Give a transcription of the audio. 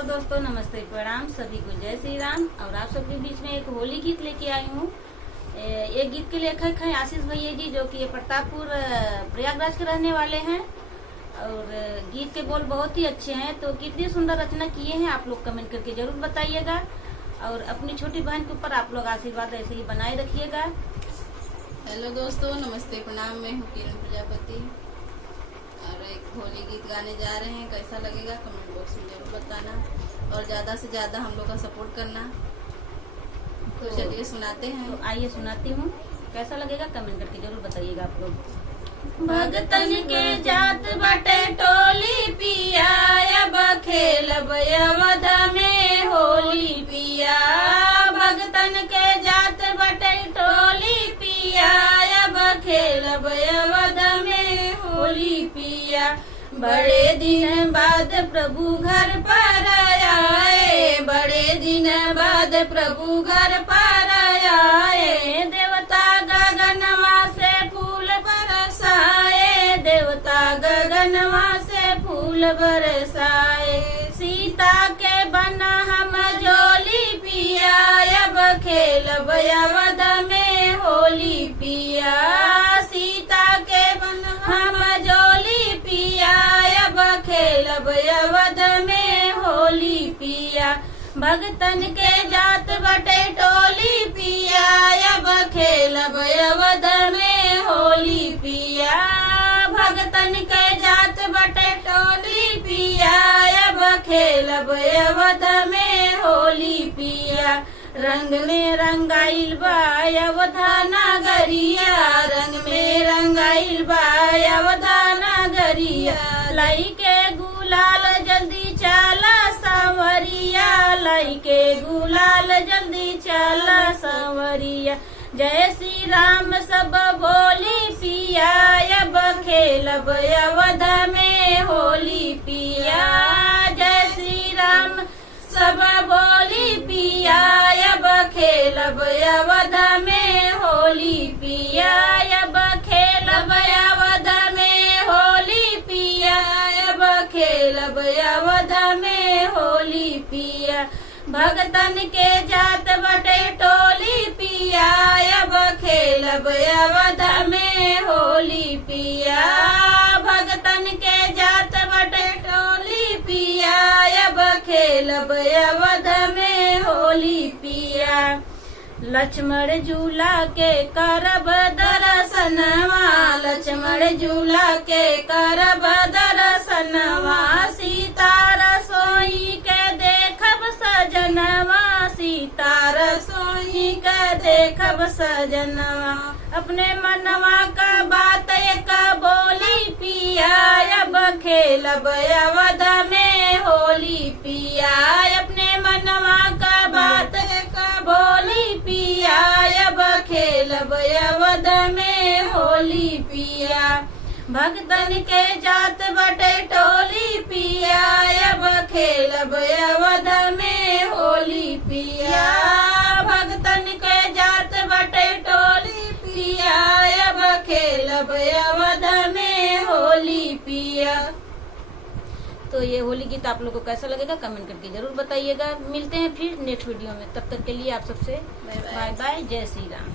Hello दोस्तों, नमस्ते, प्रणाम सभी को, जय श्री राम। और आप सबके बीच में एक होली गीत लेके आई हूँ। ये गीत के लेखक हैं आशीष भैया जी, जो कि ये प्रतापपुर प्रयागराज के रहने वाले हैं। और गीत के बोल बहुत ही अच्छे हैं। तो कितनी सुंदर रचना किए हैं आप लोग कमेंट करके जरूर बताइएगा। और अपनी छोटी बहन के ऊपर आप लोग आशीर्वाद ऐसे ही बनाए रखिएगा। हेलो दोस्तों, नमस्ते, प्रणाम। मैं हूँ किरण प्रजापति और एक होली गीत गाने जा रहे हैं। कैसा लगेगा कमेंट बॉक्स में जरूर बताना और ज्यादा से ज्यादा हम लोग का सपोर्ट करना। तो चलिए सुनाते हैं। तो आइए सुनाती हूँ, कैसा लगेगा कमेंट करके जरूर बताइएगा आप लोग। भगतन के जात बटे टोली पिया, अब खेलब अवध में होली पिया। भगतन के जात बटे टोली पिया, अब खेलब अवध में होली पिया। बड़े दिन बाद प्रभु घर पर आए, बड़े दिन बाद प्रभु घर पर आए। देवता गगनवा से फूल बरसाए, देवता गगनवा से फूल बरसाए। सीता के बना हम जोली पिया, अब खेलब अवध में होली पिया। सीता के बना हम जोली पिया, अब खेलब अवध में होली पिया। भगतन के जात बटे टोली पिया, अब खेलब अवध में होली पिया। भगतन के जात बटे टोली पिया, अब खेलब अवध में होली पिया। रंग में रंगाइल बा अवधा नगरिया, रंग में रंगाइल बा अवधा नगरिया। लाई के गुलाल जल्दी चला सांवरिया, लाई के गुलाल जल्दी चला सांवरिया। जय श्री राम सब बोली पिया, अब खेलब अवध में होली पिया। जय श्री राम सब बोली पिया, अब खेलब अवध में होली पिया। अब खेलब अवध में होली पिया, अब खेलब अवध में होली पिया। भगतन के जात बटे टोली पिया, अब खेलब अवध में होली पिया। भगतन के जात बटे टोली पिया, अब खेलब अवध में होली पिया। लक्ष्मण झूला के करब दर्शनवा, लक्ष्मण झूला के करब दर्शनवा। सीता रसोई के देखब सजनवा, सीता रसोई के देखब सजनवा। अपने मनवा का बात एक बोली पिया, अब खेलब अवध में होली पिया। अपने मनवा का बात एक बोली पिया, अब खेलब अवध में होली पिया। भगतन के जात बटे टोली पिया, अब खेलब अवध में होली पिया। भगतन के जात बटे टोली पिया, अब खेलब अवध में होली पिया। तो ये होली गीत आप लोगों को कैसा लगेगा कमेंट करके जरूर बताइएगा। मिलते हैं फिर नेक्स्ट वीडियो में, तब तक के लिए आप सबसे बाय बाय, जय श्री राम।